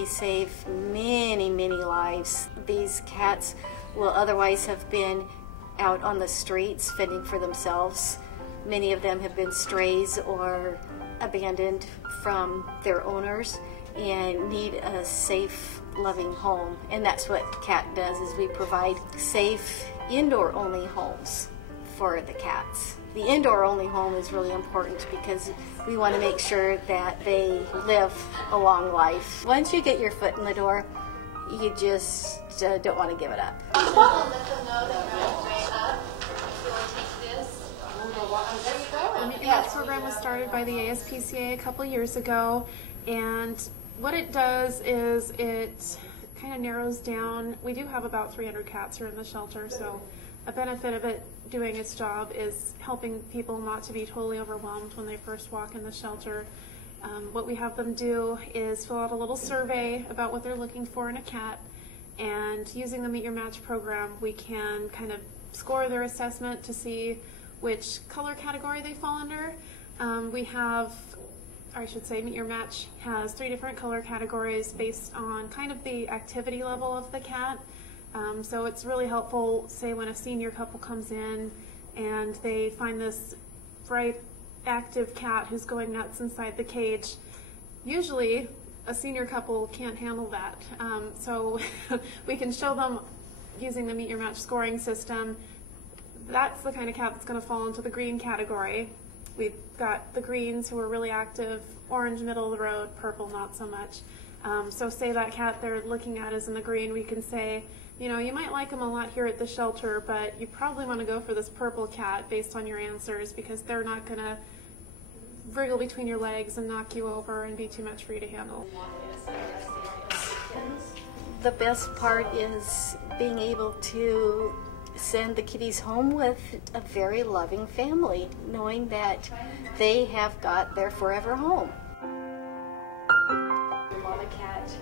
we save many, many lives. These cats will otherwise have been out on the streets fending for themselves. Many of them have been strays or abandoned from their owners and need a safe, loving home. And that's what CAT does, is we provide safe, indoor-only homes for the cats. The indoor-only home is really important because we want to make sure that they live a long life. Once you get your foot in the door, you just don't want to give it up. The Meet Your Match program was started by the ASPCA a couple years ago, and what it does is it kind of narrows down. We do have about 300 cats here in the shelter, so a benefit of it doing its job is helping people not to be totally overwhelmed when they first walk in the shelter. What we have them do is fill out a little survey about what they're looking for in a cat, and using the Meet Your Match program, we can kind of score their assessment to see which color category they fall under. Meet Your Match has 3 different color categories based on kind of the activity level of the cat. So it's really helpful, say, when a senior couple comes in and they find this bright, active cat who's going nuts inside the cage. Usually, a senior couple can't handle that. So we can show them using the Meet Your Match scoring system. That's the kind of cat that's going to fall into the green category. We've got the greens who are really active, orange middle of the road, purple not so much. So say that cat they're looking at is in the green, we can say, you know, you might like them a lot here at the shelter, but you probably want to go for this purple cat based on your answers, because they're not going to wriggle between your legs and knock you over and be too much for you to handle. The best part is being able to send the kitties home with a very loving family, knowing that they have got their forever home. Mama cat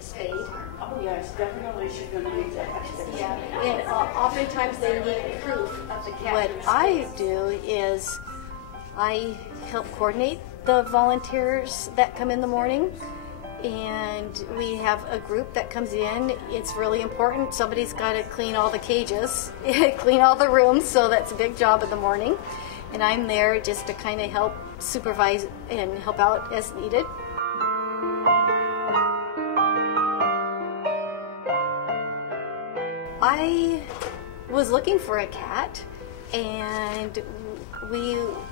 spayed. Oh yes, definitely she's going to need that. Yeah, and oftentimes they need proof of the cat. What I do is I help coordinate the volunteers that come in the morning, and we have a group that comes in. It's really important. Somebody's got to clean all the cages, clean all the rooms, so that's a big job in the morning. And I'm there just to kind of help supervise and help out as needed. I was looking for a cat, and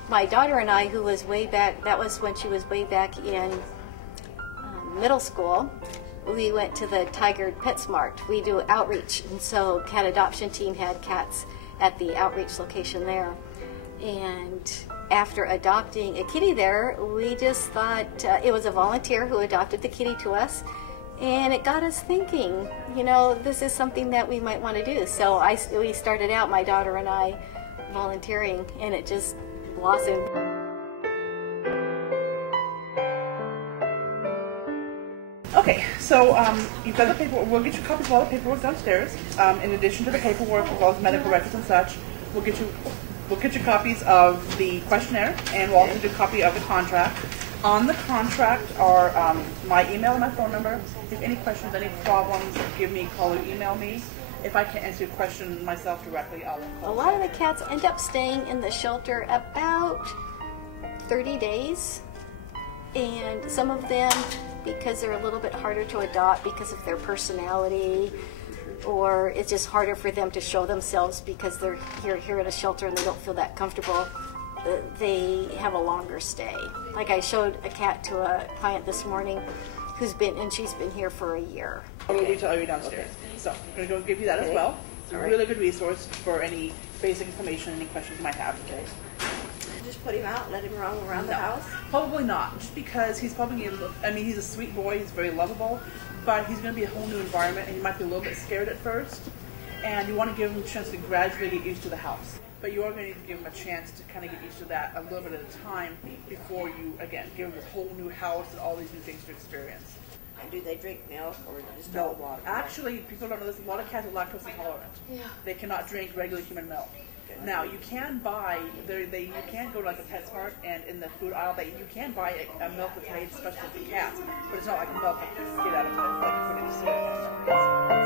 my daughter and I, who was way back, that was when she was way back in middle school, we went to the Tiger PetSmart. We do outreach, and so cat adoption team had cats at the outreach location there. And after adopting a kitty there, we just thought it was a volunteer who adopted the kitty to us, and it got us thinking, you know, this is something that we might want to do. So we started out, my daughter and I, volunteering, and it just blossomed. Okay, so you've got the paperwork. We'll get you copies of all the paperwork downstairs. In addition to the paperwork, as well as medical records and such, we'll get you copies of the questionnaire, and we'll also do a copy of the contract. On the contract are my email and my phone number. If any questions, any problems, give me a call or email me. If I can't answer your question myself directly, I'll call. A lot of the cats end up staying in the shelter about 30 days, and some of them, because they're a little bit harder to adopt because of their personality, or it's just harder for them to show themselves because they're here at a shelter and they don't feel that comfortable, they have a longer stay. Like I showed a cat to a client this morning she's been here for a year. We'll detail you downstairs. So I'm going to go give you that as well. It's a really good resource for any basic information, any questions you might have. Okay. Just put him out and let him roam around the house? Probably not, just because he's probably, I mean, he's a sweet boy, he's very lovable, but he's going to be a whole new environment, and he might be a little bit scared at first, and you want to give him a chance to gradually get used to the house. But you are going to need to give him a chance to kind of get used to that a little bit at a time before you, again, give him this whole new house and all these new things to experience. And do they drink milk or just No, water? Actually, people don't know this, a lot of cats are lactose intolerant. Yeah. They cannot drink regular human milk. Okay. Now you can buy you can go to like a PetSmart and in the food aisle you can buy a milk that's made especially for cats, but it's not like milk that you get out of like put into cereal.